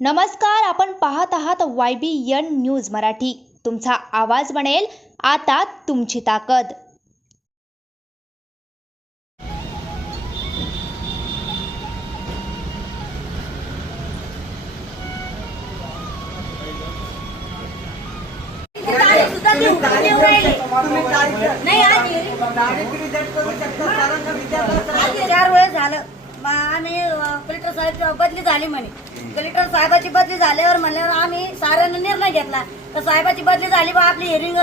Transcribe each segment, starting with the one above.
नमस्कार, आपण पाहत आहात YBN न्यूज मराठी। तुमचा आवाज बनेल आता तुमची ताकद। चार वेळेस झालं आम्ही कलेक्टर साहेब बदली झाली म्हणे। कलेक्टर साहेबाची बदली झाल्यावर म्हणल्यावर आम्ही साऱ्यांनी निर्णय घेतला तर साहेबाची बदली झाली बा आपली हिअरिंग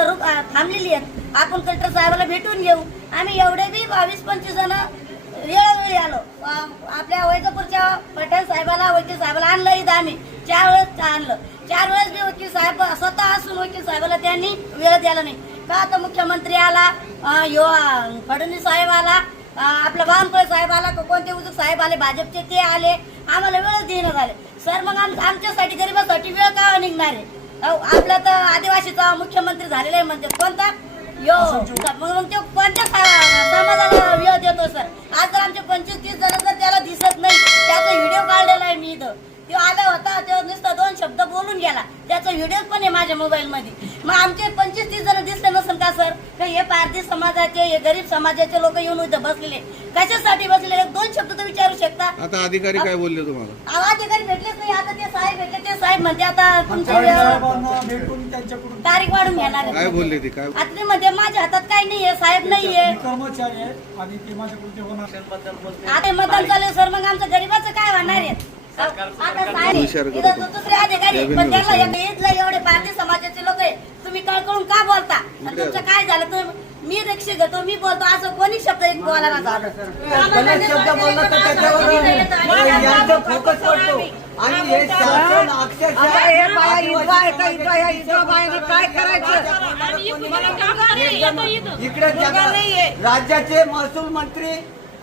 थांबलेली आहे, आपण कलेक्टर साहेबाला भेटून घेऊ। आम्ही एवढे बी 22-25 जण वेळोवेळी आलो। आपल्या वैजापूरच्या पटेल साहेबाला वकील साहेबाला आणलं इथं आम्ही 4 वेळेस आणलं। 4 वेळेस बी वकील साहेब स्वतः असून वकील साहेबाला त्यांनी वेळ द्यायला नाही का। आता मुख्यमंत्री आला, फडणवीस साहेब आला, आपला बावनकुळे साहेब आला, कोणते उद्योग साहेब आले भाजपचे ते आले, आम्हाला वेळच देणं झाले। सर मग आमच्यासाठी गरिबासाठी वेळ का निघणार आहे? आपला तर आदिवासीचा मुख्यमंत्री झालेला आहे म्हणते कोणता मग तो कोणत्या समाजाला वेळ देतो सर? आज जर आमचे 25-30 जण जर त्याला दिसत नाही, त्याचा व्हिडिओ काढलेला आहे मी इथं। तो आला होता, तो नुसतं 2 शब्द बोलून गेला, त्याचा व्हिडिओ पण आहे माझ्या मोबाईल मध्ये। मग आमचे 25-30 जण दिसले नसेल का सर? हे पारधी समाजाचे, हे गरीब समाजाचे लोक येऊन इथं बसलेले कशासाठी बसलेले? 2 शब्द तर विचारू शकता। आता अधिकारी काय बोलले तुम्हाला? अधिकारी भेटलेच नाही। आता ते साहेब भेटले, ते साहेब म्हणते आता तुमची तारीख वाढून घेणार। काय बोलले ते? काय आता म्हणजे माझ्या हातात काही नाहीये, साहेब नाहीये, कर्मचारी आहेत आणि ते माझ्याकडून होणार। आता मतदान चालू सर, मग आमचं गरीबाचं काय होणार आहे? आता साहेब इथं दुसरे अधिकारी पण त्यांना एवढे पारधी समाजाचे लोक आहे, तुम्ही कळकळून का बोलता? तुमचं काय झालं? मी रिक्षा घेतो, मी बोलतो, असं कोणी शब्द एक बोलायला झालं शब्द बोलला तर त्याच्यावर यांचा फोकस पडतो आणि हे शासन अक्षरशः काय करायचं इकडे राज्याचे महसूल मंत्री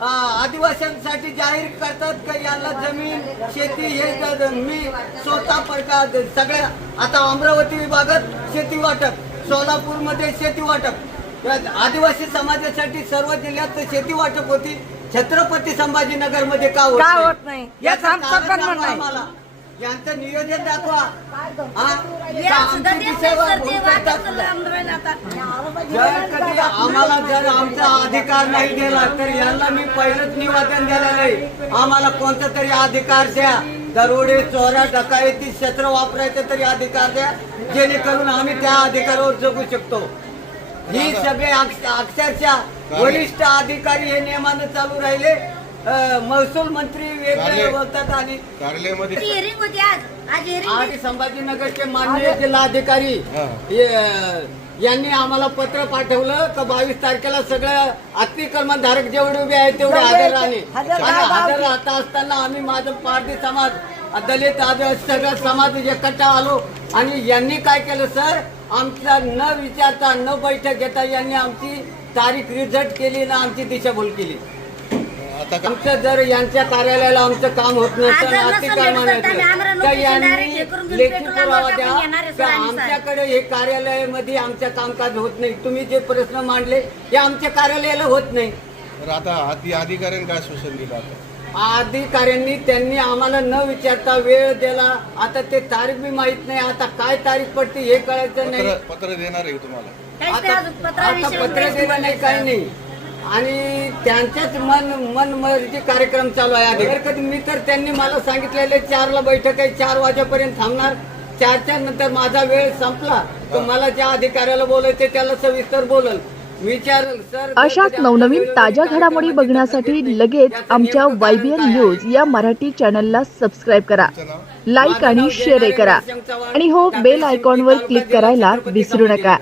आदिवासींसाठी जाहीर करतात की याला जमीन शेती हे मी स्वतः सगळ्या आता अमरावती विभागात शेती वाटप, सोलापूरमध्ये शेती वाटप, आदिवासी समाजासाठी सर्व जिल्ह्यात शेती वाटप होती, छत्रपती संभाजीनगर मध्ये का होत नाही? आम्हाला यांचं नियोजन दाखवा। आम्हाला जर आमचा अधिकार नाही दिला तर यांना मी पहिलंच निवेदन दिलं नाही, आम्हाला कोणता तरी अधिकार द्या, दरोडे चोऱ्या डकायती शस्त्र वापरायचे तरी अधिकार द्या, जेणेकरून आम्ही त्या अधिकारावर जगू शकतो। ही सगळे अक्षरशः वरिष्ठ अधिकारी हे नियमानं चालू राहिले, महसूल मंत्री वेगवेगळे बोलतात आणि कार्यालयामध्ये हिअरिंग होती आज संभाजीनगरचे माननीय जिल्हाधिकारी यांनी आम्हाला पत्र पाठवलं की 22 तारखेला सगळं अतिक्रमणधारक जेवढे उभे आहेत तेवढे हजर राहणे। हजर राहता असताना आम्ही माझं पारधी समाज, दलित आदिवासी सगळा समाज एकट्ठा आलो आणि यांनी काय केलं सर, आमचा न विचारता न बैठक घेता यांनी आमची तारीख रिजेक्ट केली ना आमची दिशाभूल केली। आमचं जर यांच्या कार्यालयाला आमचं काम होत नसेल, तर यांनी लेखी पुरावा द्या की आमच्याकडे हे कार्यालयामध्ये आमच्या कामकाज होत नाही, तुम्ही जे प्रश्न मांडले हे आमच्या कार्यालयाला होत नाही। तर आता अधिकाऱ्यांनी काय सूचना दिलं? अधिकाऱ्यांनी त्यांनी आम्हाला न विचारता वेळ दिला, आता ते तारीख बी माहित नाही, आता काय तारीख पडते हे कळायचं नाही। पत्र देणार आहे तुम्हाला? आता पत्र दिलं नाही, काही नाही, आणि त्यांच्याच मनमर्जी कार्यक्रम चालू आहे। कधी मी तर त्यांनी मला सांगितलेले 4ला बैठक आहे, 4 वाजेपर्यंत थांबणार, 4च्या नंतर माझा वेळ संपला तर मला ज्या अधिकाऱ्याला बोलायचे त्याला सविस्तर बोलल, विचारल सर। अशाच नवनवीन ताज्या घडामोडी बघण्यासाठी लगेच आमच्या YBN न्यूज या मराठी चॅनलला सबस्क्राईब करा, लाईक आणि शेअर करा आणि हो बेल आयकॉनवर क्लिक करायला विसरू नका।